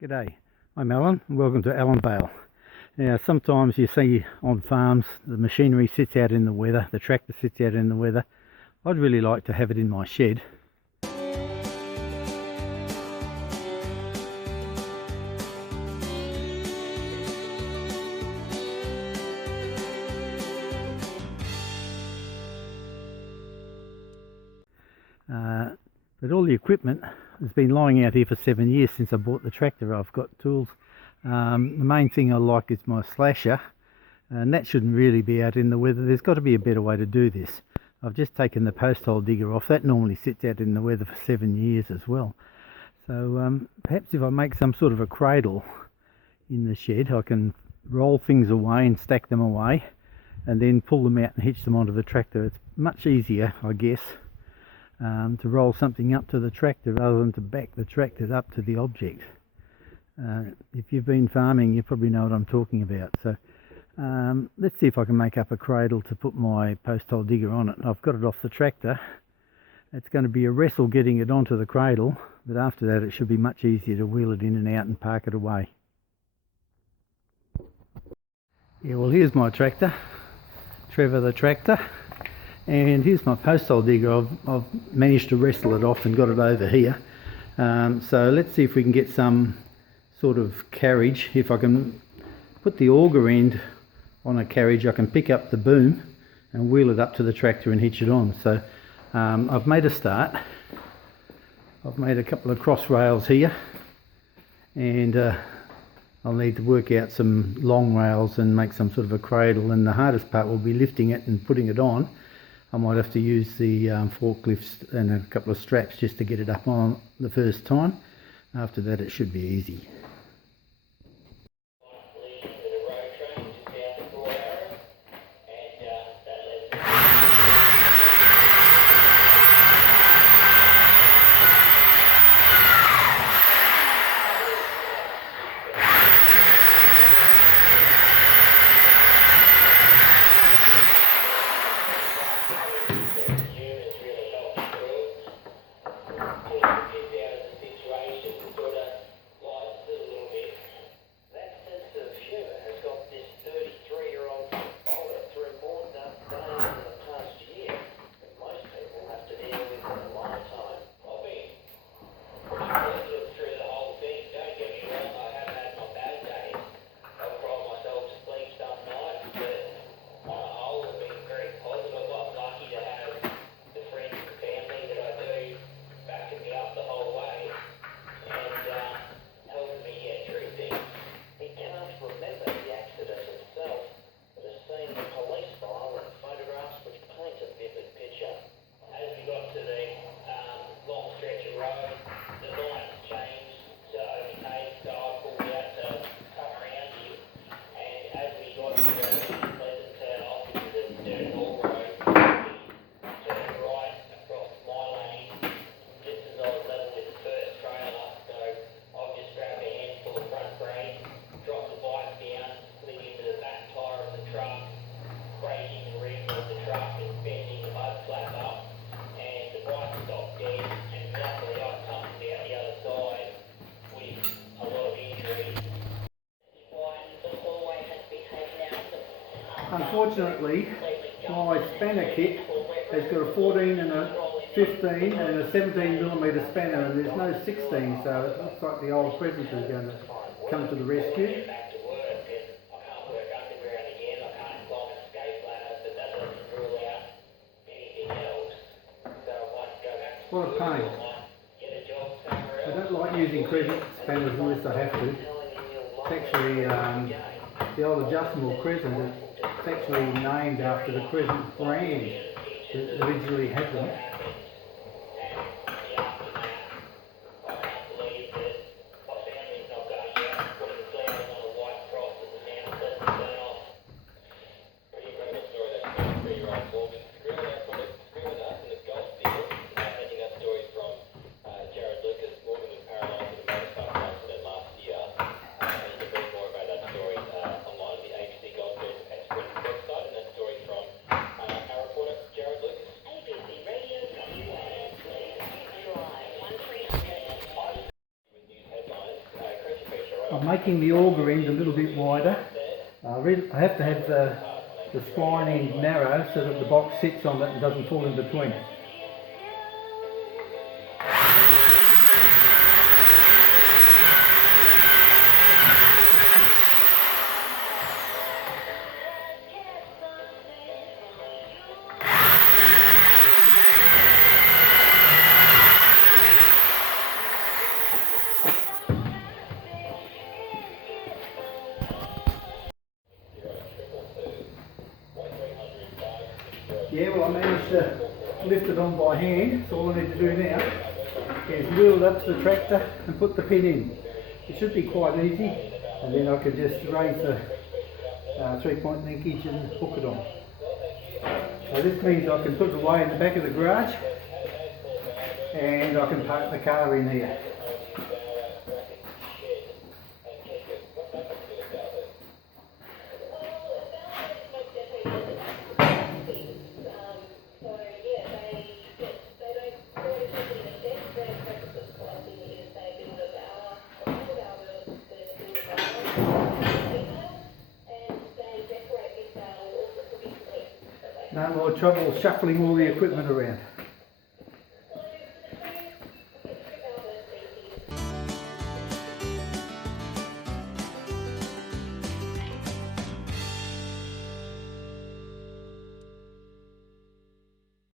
G'day, I'm Alan and welcome to Alanvale. Now sometimes you see on farms the machinery sits out in the weather, the tractor sits out in the weather. I'd really like to have it in my shed. But all the equipment has been lying out here for 7 years since I bought the tractor. I've got tools. The main thing I like is my slasher, and that shouldn't really be out in the weather. There's got to be a better way to do this. I've just taken the post hole digger off. That normally sits out in the weather for 7 years as well. So perhaps if I make some sort of a cradle in the shed, I can roll things away and stack them away and then pull them out and hitch them onto the tractor. It's much easier, I guess, to roll something up to the tractor rather than to back the tractor up to the object. If you've been farming, you probably know what I'm talking about. So let's see if I can make up a cradle to put my post hole digger on it. I've got it off the tractor. It's going to be a wrestle getting it onto the cradle, but after that it should be much easier to wheel it in and out and park it away. Yeah, well, here's my tractor, Trevor the tractor, and here's my post hole digger. I've managed to wrestle it off and got it over here. So let's see if we can get some sort of carriage. If I can put the auger end on a carriage, I can pick up the boom and wheel it up to the tractor and hitch it on. So I've made a start. I've made a couple of cross rails here, and I'll need to work out some long rails and make some sort of a cradle, and the hardest part will be lifting it and putting it on. I might have to use the forklifts and a couple of straps just to get it up on the first time. After that it should be easy. Unfortunately, my spanner kit has got a 14 and a 15 and a 17mm spanner, and there's no 16, so it looks like the old present is going to come to the rescue. What a pain. I don't like using crescent spanners unless I have to. It's actually the old adjustable crescent. It's actually named after the Crescent brand that originally had them. I'm making the auger end a little bit wider. I have to have the spine end narrow so that the box sits on it and doesn't fall in between it. Yeah, well, I managed to lift it on by hand, so all I need to do now is wheel it up to the tractor and put the pin in. It should be quite easy, and then I can just raise the 3-point linkage and hook it on. So this means I can put it away in the back of the garage and I can park the car in here. No more trouble shuffling all the equipment around.